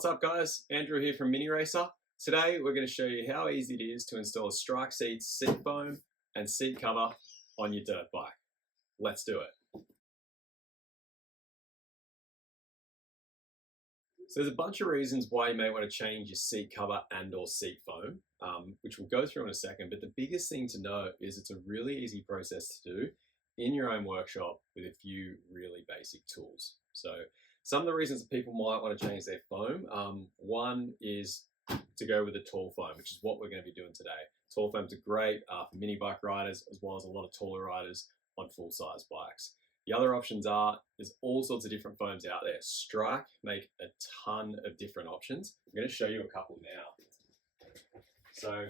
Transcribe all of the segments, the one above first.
What's up guys, Andrew here from Mini Racer. Today we're going to show you how easy it is to install a Strikeseats seat foam and seat cover on your dirt bike. Let's do it. So there's a bunch of reasons why you may want to change your seat cover and or seat foam, which we'll go through in a second, but the biggest thing to know is it's a really easy process to do in your own workshop with a few really basic tools. So some of the reasons that people might want to change their foam, one is to go with a tall foam, which is what we're going to be doing today. Tall foams are great for mini bike riders as well as a lot of taller riders on full-size bikes. The other options are, there's all sorts of different foams out there. Strike make a ton of different options. I'm going to show you a couple now. So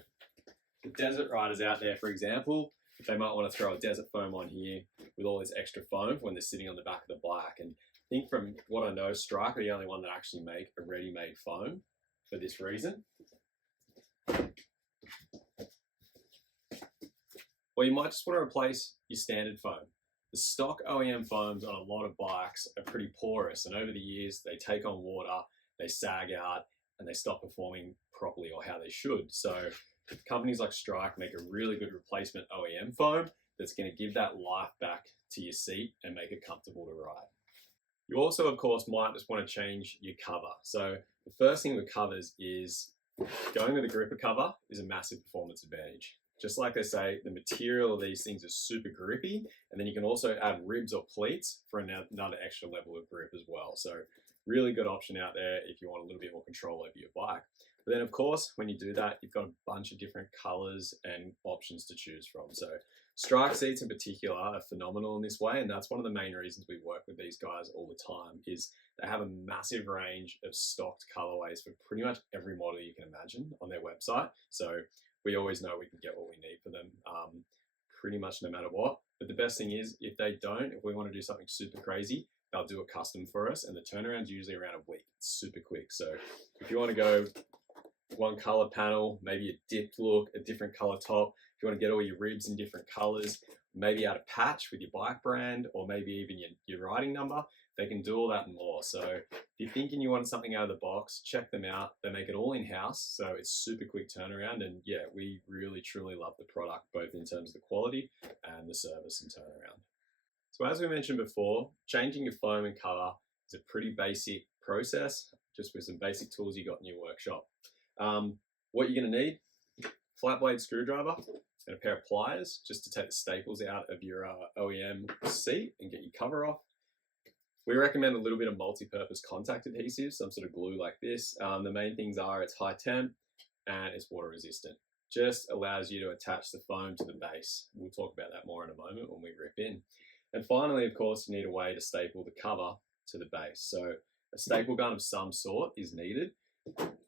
the desert riders out there, for example, they might want to throw a desert foam on here with all this extra foam when they're sitting on the back of the bike. And I think from what I know, Strike are the only one that actually make a ready-made foam for this reason. Or you might just want to replace your standard foam. The stock OEM foams on a lot of bikes are pretty porous, and over the years they take on water, they sag out, and they stop performing properly or how they should. So companies like Strike make a really good replacement OEM foam that's going to give that life back to your seat and make it comfortable to ride. You also, of course, might just want to change your cover. So the first thing with covers is going with a gripper cover is a massive performance advantage. Just like they say, the material of these things is super grippy, and then you can also add ribs or pleats for another extra level of grip as well. So really good option out there if you want a little bit more control over your bike. But then of course, when you do that, you've got a bunch of different colors and options to choose from. So Strikeseats in particular are phenomenal in this way, and that's one of the main reasons we work with these guys all the time, is they have a massive range of stocked colorways for pretty much every model you can imagine on their website. So we always know we can get what we need for them pretty much no matter what. But the best thing is, if they don't, if we want to do something super crazy, they'll do a custom for us, and the turnaround's usually around a week. It's super quick. So if you want to go one color panel, maybe a dipped look, a different color top, if you want to get all your ribs in different colors, maybe add a patch with your bike brand, or maybe even your riding number, they can do all that and more. So if you're thinking you want something out of the box, check them out. They make it all in-house, so it's super quick turnaround. And yeah, we really truly love the product, both in terms of the quality and the service and turnaround. So as we mentioned before, changing your foam and cover is a pretty basic process, just with some basic tools you got in your workshop. What you're going to need: flat blade screwdriver and a pair of pliers just to take the staples out of your OEM seat and get your cover off. We recommend a little bit of multi-purpose contact adhesive, some sort of glue like this. The main things are it's high temp and it's water resistant. Just allows you to attach the foam to the base. We'll talk about that more in a moment when we rip in. And finally, of course, you need a way to staple the cover to the base. So a staple gun of some sort is needed.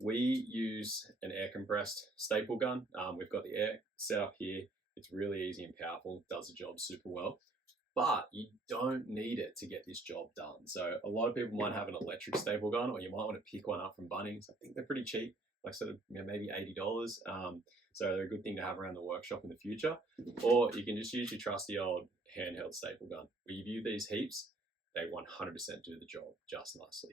We use an air compressed staple gun. We've got the air set up here. It's really easy and powerful, does the job super well. But you don't need it to get this job done. So a lot of people might have an electric staple gun, or you might want to pick one up from Bunnings. I think they're pretty cheap, like sort of maybe $80. So they're a good thing to have around the workshop in the future. Or you can just use your trusty old handheld staple gun. When you view these heaps, they 100% do the job just nicely.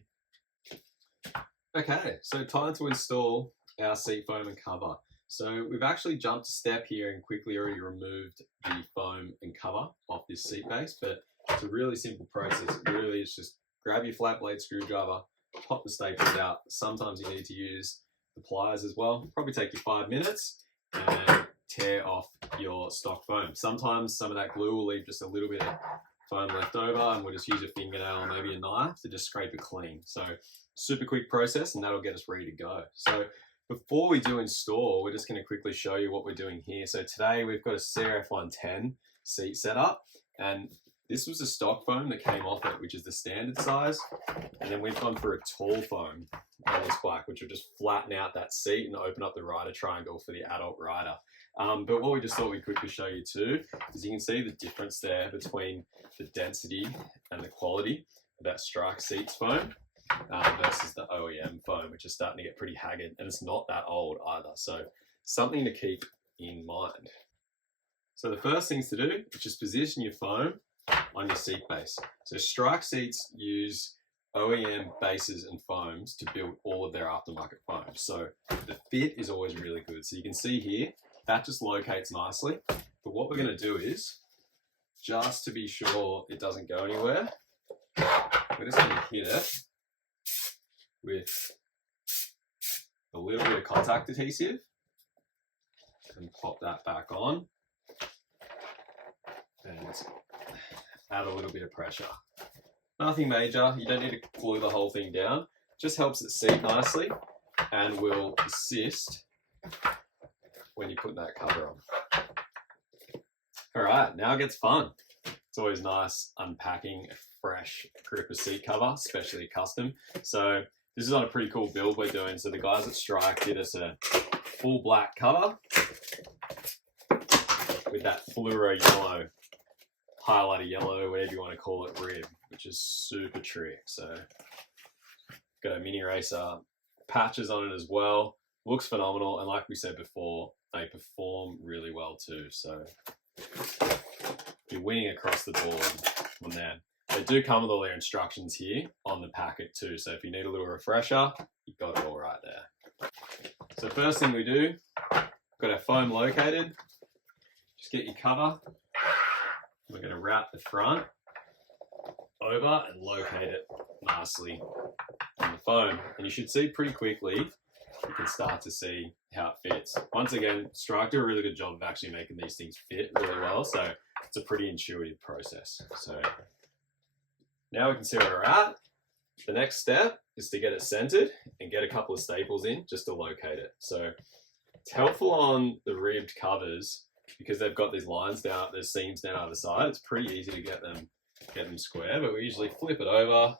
Okay, so time to install our seat foam and cover. So we've actually jumped a step here and quickly already removed the foam and cover off this seat base, but it's a really simple process. It really is just grab your flat blade screwdriver, pop the staples out. Sometimes you need to use the pliers as well. Probably take you 5 minutes and tear off your stock foam. Sometimes some of that glue will leave just a little bit of foam left over, and we'll just use a fingernail or maybe a knife to just scrape it clean. So super quick process, and that'll get us ready to go. So before we do install, we're just going to quickly show you what we're doing here. So today we've got a CRF 110 seat setup, and this was a stock foam that came off it, which is the standard size. And then we've gone for a tall foam on this bike, which will just flatten out that seat and open up the rider triangle for the adult rider. But what we just thought we'd quickly show you too, is you can see the difference there between the density and the quality of that Strikeseats foam versus the OEM foam, which is starting to get pretty haggard, and it's not that old either. So something to keep in mind. So the first things to do is just position your foam on your seat base. So Strikeseats use OEM bases and foams to build all of their aftermarket foams. So the fit is always really good. So you can see here, that just locates nicely. But what we're going to do is, just to be sure it doesn't go anywhere, we're just going to hit it with a little bit of contact adhesive and pop that back on and add a little bit of pressure. Nothing major, you don't need to glue the whole thing down, just helps it seat nicely and will assist when you put that cover on. All right, now it gets fun. It's always nice unpacking a fresh gripper seat cover, especially custom. So this is on a pretty cool build we're doing. So the guys at Strike did us a full black cover with that fluoro yellow, highlighter yellow, whatever you want to call it, rib, which is super trick. So got a mini racer patches on it as well. Looks phenomenal, and like we said before, they perform really well too. So you're winning across the board on them. They do come with all their instructions here on the packet too. So if you need a little refresher, you've got it all right there. So first thing we do, got our foam located. Just get your cover. We're going to wrap the front over and locate it nicely on the foam. And you should see pretty quickly, you can start to see how it fits. Once again, Strike do a really good job of actually making these things fit really well. So it's a pretty intuitive process. So now we can see where we're at. The next step is to get it centered and get a couple of staples in just to locate it. So it's helpful on the ribbed covers because they've got these lines down, there's seams down either side. It's pretty easy to get them square, but we usually flip it over,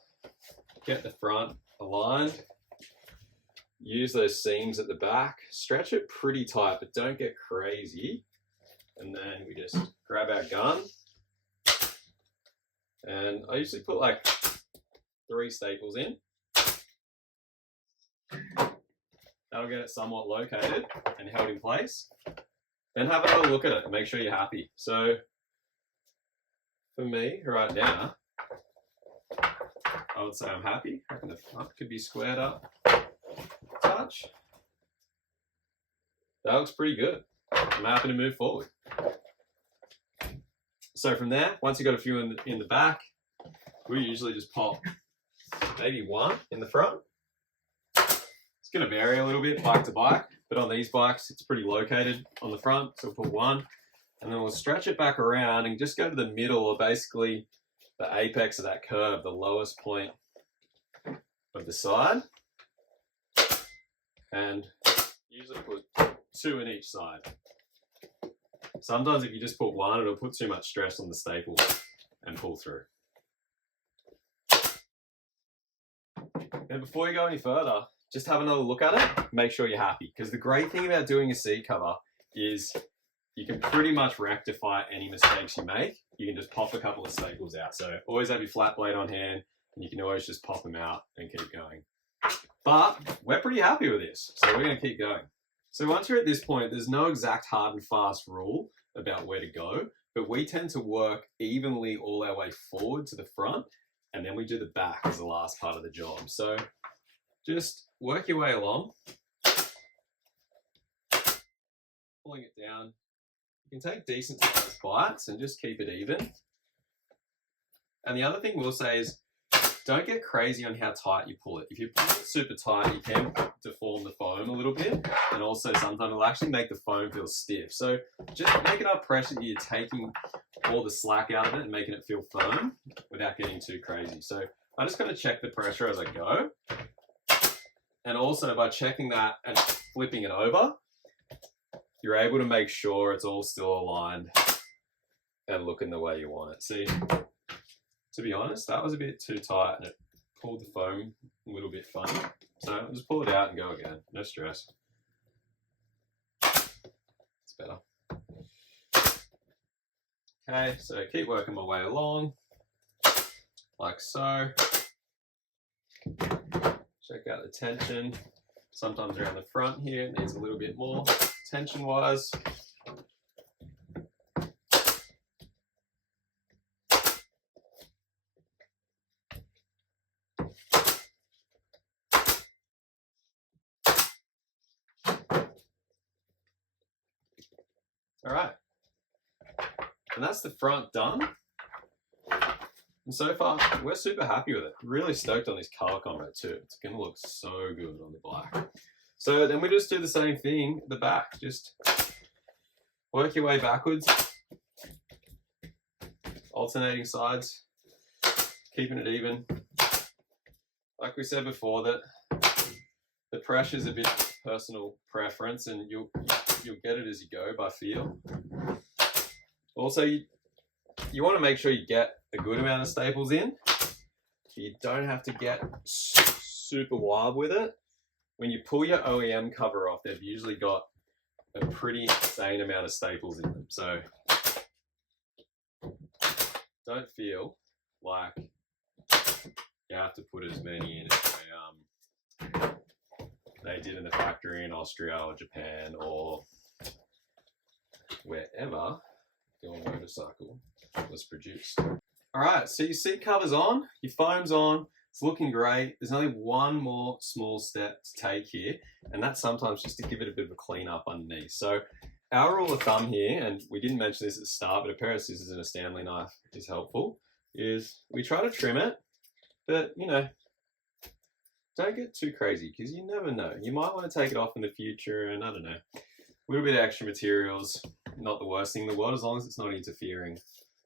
get the front aligned, use those seams at the back, stretch it pretty tight, but don't get crazy. And then we just grab our gun. And I usually put like 3 staples in. That'll get it somewhat located and held in place. Then have another look at it and make sure you're happy. So for me right now, I would say I'm happy. I reckon the front could be squared up a touch. That looks pretty good. I'm happy to move forward. So from there, once you've got a few in the back, we usually just pop maybe 1 in the front. It's going to vary a little bit bike to bike, but on these bikes, it's pretty located on the front. So we'll put 1, and then we'll stretch it back around and just go to the middle, or basically the apex of that curve, the lowest point of the side. And usually put 2 in each side. Sometimes if you just put 1, it'll put too much stress on the staple and pull through. And before you go any further, just have another look at it, make sure you're happy. Because the great thing about doing a seat cover is you can pretty much rectify any mistakes you make. You can just pop a couple of staples out. So always have your flat blade on hand, and you can always just pop them out and keep going. But we're pretty happy with this, so we're going to keep going. So once you're at this point, there's no exact hard and fast rule about where to go, but we tend to work evenly all our way forward to the front, and then we do the back as the last part of the job. So just work your way along, pulling it down. You can take decent sized bites and just keep it even. And the other thing we'll say is, don't get crazy on how tight you pull it. If you pull it super tight, you can deform the foam a little bit, and also sometimes it'll actually make the foam feel stiff. So just make enough pressure that you're taking all the slack out of it and making it feel firm without getting too crazy. So I just gotta check the pressure as I go. And also by checking that and flipping it over, you're able to make sure it's all still aligned and looking the way you want it. See? To be honest, that was a bit too tight and it pulled the foam a little bit funny. So I'll just pull it out and go again. No stress. It's better. Okay, so keep working my way along, like so. Check out the tension. Sometimes around the front here, it needs a little bit more tension-wise. All right, and that's the front done. And so far, we're super happy with it. Really stoked on this color combo too. It's gonna look so good on the black. So then we just do the same thing at the back. Just work your way backwards, alternating sides, keeping it even. Like we said before, that the pressure's a bit personal preference, and you'll get it as you go by feel. Also, you want to make sure you get a good amount of staples in. You don't have to get super wild with it. When you pull your OEM cover off, they've usually got a pretty insane amount of staples in them. So don't feel like you have to put as many in as they did in the factory in Austria or Japan or wherever your motorcycle was produced. All right, so your seat cover's on, your foam's on, it's looking great. There's only one more small step to take here, and that's sometimes just to give it a bit of a clean up underneath. So our rule of thumb here, and we didn't mention this at the start, but a pair of scissors and a Stanley knife is helpful, is we try to trim it, but you know, don't get too crazy because you never know. You might want to take it off in the future, and I don't know, a little bit of extra materials, not the worst thing in the world as long as it's not interfering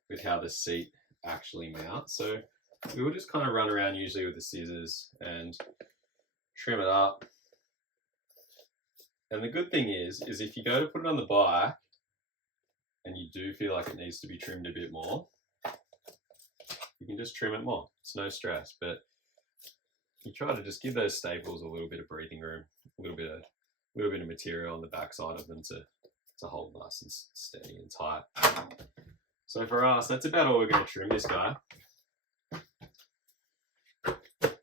with how the seat actually mounts. So we will just kind of run around usually with the scissors and trim it up. And the good thing is if you go to put it on the bike and you do feel like it needs to be trimmed a bit more, you can just trim it more. It's no stress, but you try to just give those staples a little bit of breathing room, a little bit of material on the backside of them to hold nice and steady and tight. So for us, that's about all we're going to trim this guy.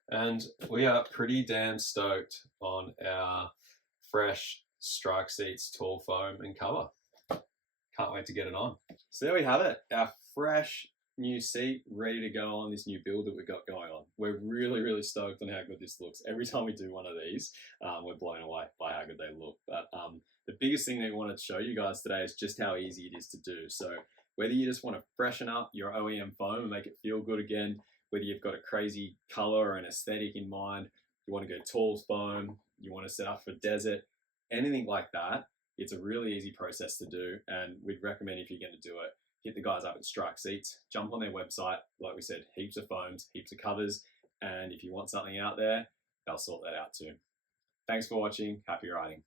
And we are pretty damn stoked on our fresh Strikeseats tall foam and cover. Can't wait to get it on. So there we have it, our fresh new seat ready to go on this new build that we've got going on. We're really, really stoked on how good this looks. Every time we do one of these, we're blown away by how good they look. But the biggest thing that we wanted to show you guys today is just how easy it is to do. So whether you just want to freshen up your OEM foam and make it feel good again, whether you've got a crazy color or an aesthetic in mind, you want to go tall foam, you want to set up for desert, anything like that, it's a really easy process to do. And we'd recommend, if you're going to do it, hit the guys up at Strikeseats, jump on their website. Like we said, heaps of foams, heaps of covers. And if you want something out there, they'll sort that out too. Thanks for watching. Happy riding.